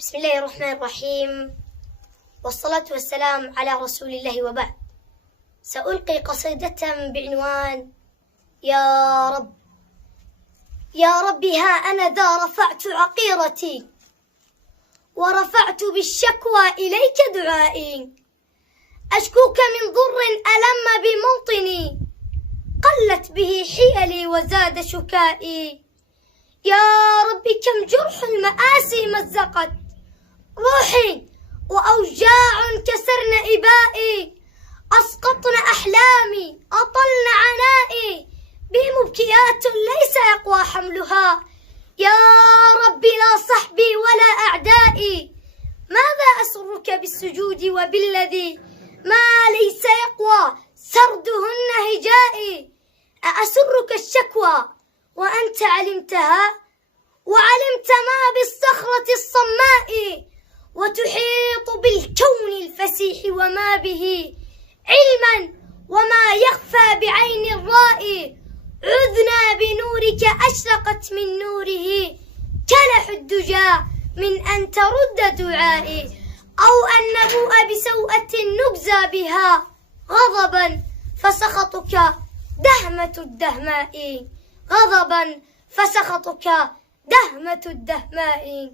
بسم الله الرحمن الرحيم، والصلاة والسلام على رسول الله، وبعد. سألقي قصيدة بعنوان يا رب. يا رب، ها أنا ذا رفعت عقيرتي، ورفعت بالشكوى إليك دعائي. أشكوك من ضر ألم بموطني، قلت به حيلي وزاد شكائي. يا رب، كم جرح المآسي مزقت روحي، وأوجاع كسرن إبائي. أسقطن أحلامي، أطلن عنائي، بي مبكيات ليس يقوى حملها. يا رب، لا صحبي ولا أعدائي، ماذا أسرك بالسجود وبالذي ما ليس يقوى سردهن هجائي. أأسرك الشكوى وأنت علمتها، وعلمت ما بالصخرة الصماء، وتحيط بالكون الفسيح وما به علما، وما يخفى بعين الرائي. عذنا بنورك أشرقت من نوره كلح الدجى من أن ترد دعائي، أو أن نبوء بسوءة نجزى بها غضبا فسخطك دهمة الدهماء. غضبا فسخطك دهمة الدهماء.